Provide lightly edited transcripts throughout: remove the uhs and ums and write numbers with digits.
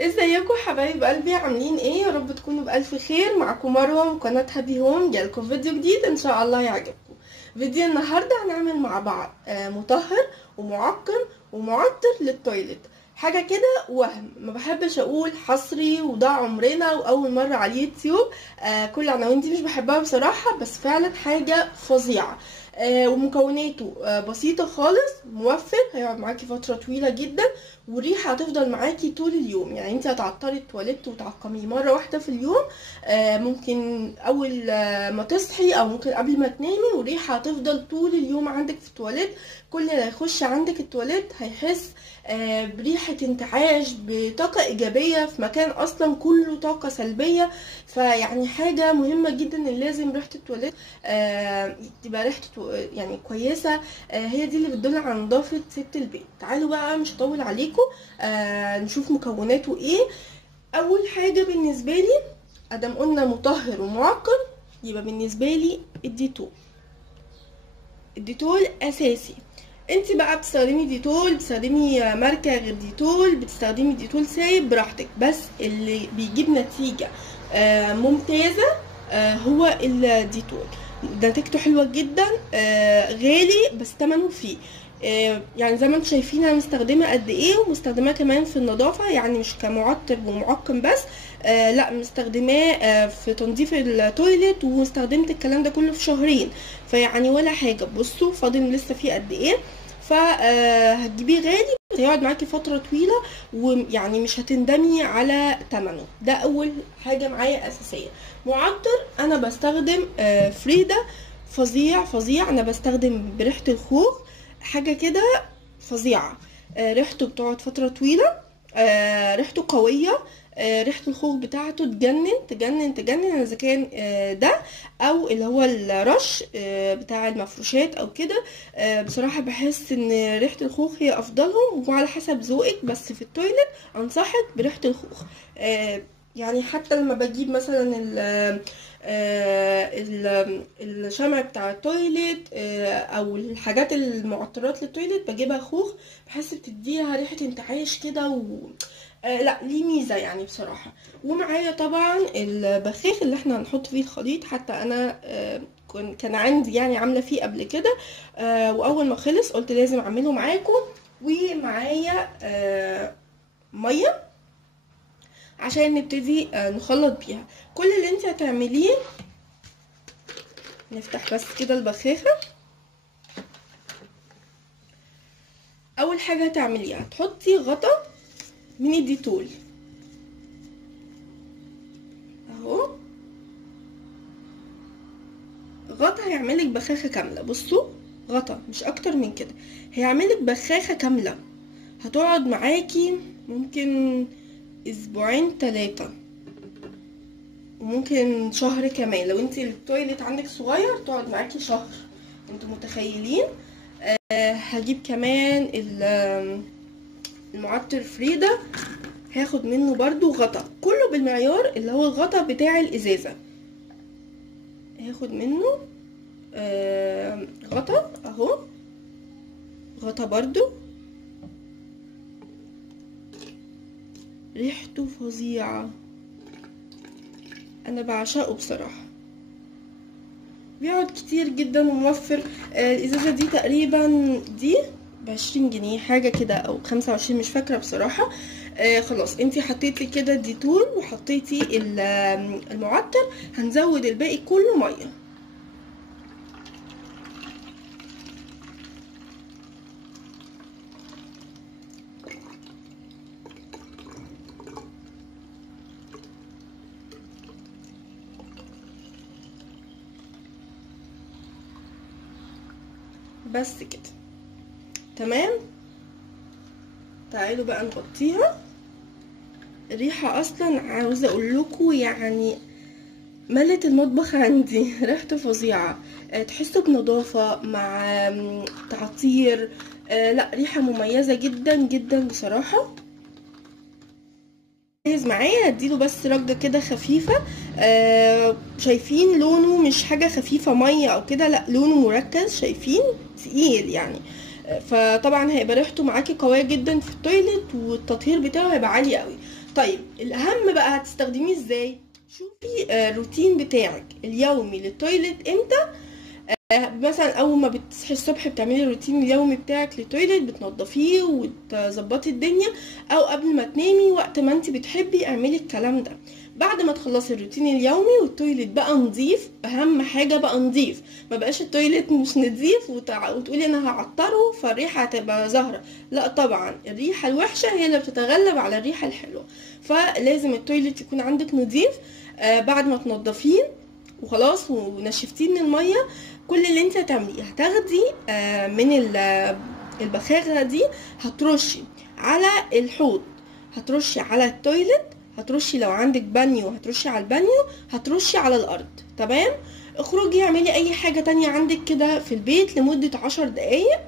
ازيكم حبايب قلبي؟ عاملين ايه؟ يا رب تكونوا بالف خير. معكم مروه من قناه هابي هوم. جالكم فيديو جديد ان شاء الله يعجبكم. فيديو النهارده هنعمل مع بعض مطهر ومعقم ومعطر للتويليت. حاجه كده وهم، ما بحبش اقول حصري وده عمرنا واول مره على اليوتيوب. كل العناوين دي مش بحبها بصراحه، بس فعلا حاجه فظيعه. ومكوناته بسيطه خالص، موفر، هيقعد معاكي فتره طويله جدا، والريحه هتفضل معاكي طول اليوم. يعني انت هتعطري التواليت وتعقميه مره واحده في اليوم، ممكن اول ما تصحي او ممكن قبل ما تنامي، والريحه هتفضل طول اليوم عندك في التواليت. كل اللي هيخش عندك التواليت هيحس بريحه انتعاش، بطاقه ايجابيه في مكان اصلا كله طاقه سلبيه. فيعني حاجه مهمه جدا ان لازم ريحه التواليت تبقى ريحته يعني كويسه. هي دي اللي بتدل على نظافه ست البيت. تعالوا بقى، مش هطول عليكم، نشوف مكوناته ايه. اول حاجه بالنسبه لي، ادام قلنا مطهر ومعقم، يبقى بالنسبه لي الديتول. الديتول اساسي. انت بقى بتستخدمي ديتول، بتستخدمي ماركه غير ديتول، بتستخدمي ديتول سايب، براحتك. بس اللي بيجيب نتيجه ممتازه هو الديتول. نتيجته حلوه جدا، غالي بس ثمنه فيه. يعني زي ما انتم شايفين انا مستخدمه قد ايه، ومستخدماه كمان في النظافه، يعني مش كمعطر ومعقم بس. لا، مستخدماه في تنظيف التويليت، واستخدمت الكلام ده كله في شهرين. فيعني ولا حاجه. بصوا فاضل لسه فيه قد ايه. فهتجيبيه غالي بس هيقعد معاكي فتره طويله، ويعني مش هتندمي على ثمنه. ده اول حاجه معايا اساسيه. معطر انا بستخدم فريدا. فظيع فظيع. انا بستخدم بريحه الخوخ، حاجه كده فظيعه. ريحته بتقعد فتره طويله، ريحته قويه. ريحه الخوخ بتاعته تجنن تجنن تجنن. اذا كان ده او اللي هو الرش بتاع المفروشات او كده. بصراحه بحس ان ريحه الخوخ هي افضلهم، وعلى حسب ذوقك، بس في التويلت انصحك بريحه الخوخ. يعني حتى لما بجيب مثلا الشمع بتاع التويليت، او الحاجات المعطرات للتويليت بجيبها خوخ. بحس بتديها ريحه انتعاش كده لا، ليه ميزه يعني بصراحه. ومعايا طبعا البخاخ اللي احنا هنحط فيه الخليط. حتى انا كان عندي يعني عامله فيه قبل كده، واول ما خلص قلت لازم اعمله معاكم. ومعايا ميه عشان نبتدي نخلط بيها. كل اللي انت هتعمليه، نفتح بس كده البخاخه. اول حاجه هتعمليها تحطي غطا من الديتول اهو. غطا هيعملك بخاخه كامله. بصوا، غطا مش اكتر من كده، هيعملك بخاخه كامله. هتقعد معاكي ممكن اسبوعين 3، وممكن شهر كمان. لو انت التويليت عندك صغير تقعد معاكي شهر. انتوا متخيلين؟ هجيب كمان المعطر فريدا، هاخد منه برضو غطا، كله بالمعيار اللي هو الغطا بتاع الازازة. هاخد منه غطا اهو، غطا برضو. ريحته فظيعة، انا بعشقه بصراحة. بيقعد كتير جدا وموفر. الازازة دي تقريبا دي ب20 جنيه حاجة كده، او 25، مش فاكرة بصراحة. خلاص، انتي حطيتي كده الديتول وحطيتي المعطر. هنزود الباقي كله مية. بس كده تمام. تعالوا بقى نغطيها. الريحة اصلا عاوزة اقول لكم يعني ملت المطبخ عندي. ريحته فظيعة. تحسوا بنظافة مع تعطير. لا، ريحة مميزة جدا جدا بصراحة. جاهز معايا. هديله بس رجة كده خفيفة. شايفين لونه مش حاجة خفيفة مية او كده، لا، لونه مركز. شايفين؟ تقيل يعني. فطبعا هيبقى ريحته معاكي قوية جدا في التويليت، والتطهير بتاعه هيبقى عالي قوي. طيب الاهم بقى هتستخدميه ازاي؟ شوفي الروتين بتاعك اليومي للتويلت امتى. مثلا اول ما بتصحي الصبح بتعملي الروتين اليومي بتاعك للتويلت، بتنضفيه وتظبطي الدنيا، او قبل ما تنامي وقت ما انت بتحبي اعملي الكلام ده. بعد ما تخلصي الروتين اليومي والتويلت بقى نظيف، اهم حاجه بقى نظيف، ما بقاش التويلت مش نظيف وتقولي انا هعطره فالريحه هتبقى ظاهره. لا طبعا، الريحه الوحشه هي اللي بتتغلب على الريحه الحلوه، فلازم التويلت يكون عندك نظيف. بعد ما تنضفيه وخلاص ونشفتيه من الميه، كل اللي انت هتعمليه هتاخدي من البخاخه دي، هترشي على الحوض، هترشي على التويلت، هترشي لو عندك بانيو هترشي على البانيو، هترشي على الارض. تمام. اخرجي اعملي اي حاجه تانية عندك كده في البيت لمده 10 دقايق،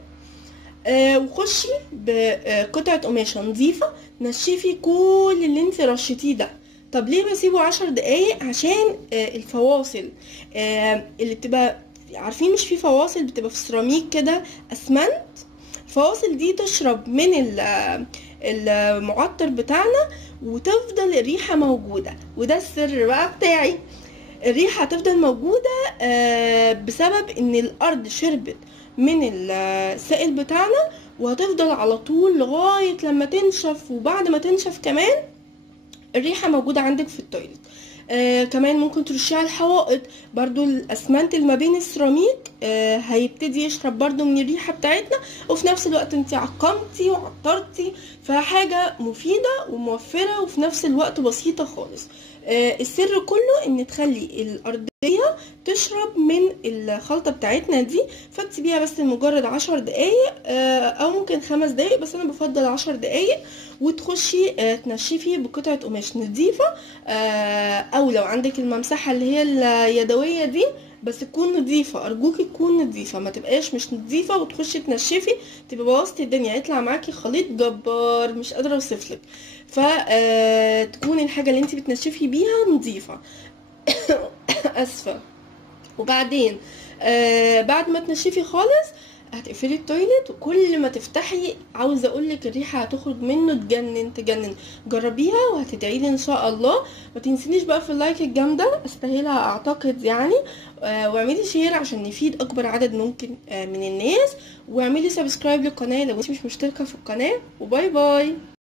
وخشي بقطعه قماشه نظيفه نشفي كل اللي انت رشيتيه ده. طب ليه بسيبه 10 دقايق؟ عشان الفواصل اللي بتبقى، عارفين مش في فواصل بتبقى في سيراميك كده اسمنت، الفواصل دي تشرب من المعطر بتاعنا وتفضل الريحة موجودة. وده السر بقى بتاعي، الريحة هتفضل موجودة بسبب ان الارض شربت من السائل بتاعنا، وهتفضل على طول لغاية لما تنشف، وبعد ما تنشف كمان الريحة موجودة عندك في التويلت. كمان ممكن ترشيه على الحوائط، برضو الاسمنت اللي ما بين السيراميك هيبتدي يشرب برضو من الريحة بتاعتنا، وفي نفس الوقت انت عقمتي وعطرتي، فحاجة مفيدة وموفرة وفي نفس الوقت بسيطة خالص. السر كله ان تخلي الارضية تشرب من الخلطة بتاعتنا دي، فتسيبيها بس لمجرد 10 دقايق او ممكن 5 دقايق، بس انا بفضل 10 دقايق، وتخشي تنشفي بقطعة قماش نظيفة، او لو عندك الممسحة اللي هي اليدوية دي بس تكون نظيفة، ارجوكي تكون نظيفة، ما تبقاش مش نظيفة وتخشي تنشفي تبقى بوظتي الدنيا، يطلع معاكي خليط جبار مش قادرة اوصفلك. فتكون الحاجة اللي انت بتنشفي بيها نظيفة. اسفة. وبعدين بعد ما تنشفي خالص هتقفلي التويلت، وكل ما تفتحي عاوزه اقولك الريحه هتخرج منه تجنن تجنن. جربيها وهتدعيلي ان شاء الله. ما تنسينيش بقى في اللايك الجامده، استاهلها اعتقد يعني. واعملي شير عشان نفيد اكبر عدد ممكن من الناس، واعملي سبسكرايب للقناه لو انت مش مشتركه في القناه. وباي باي.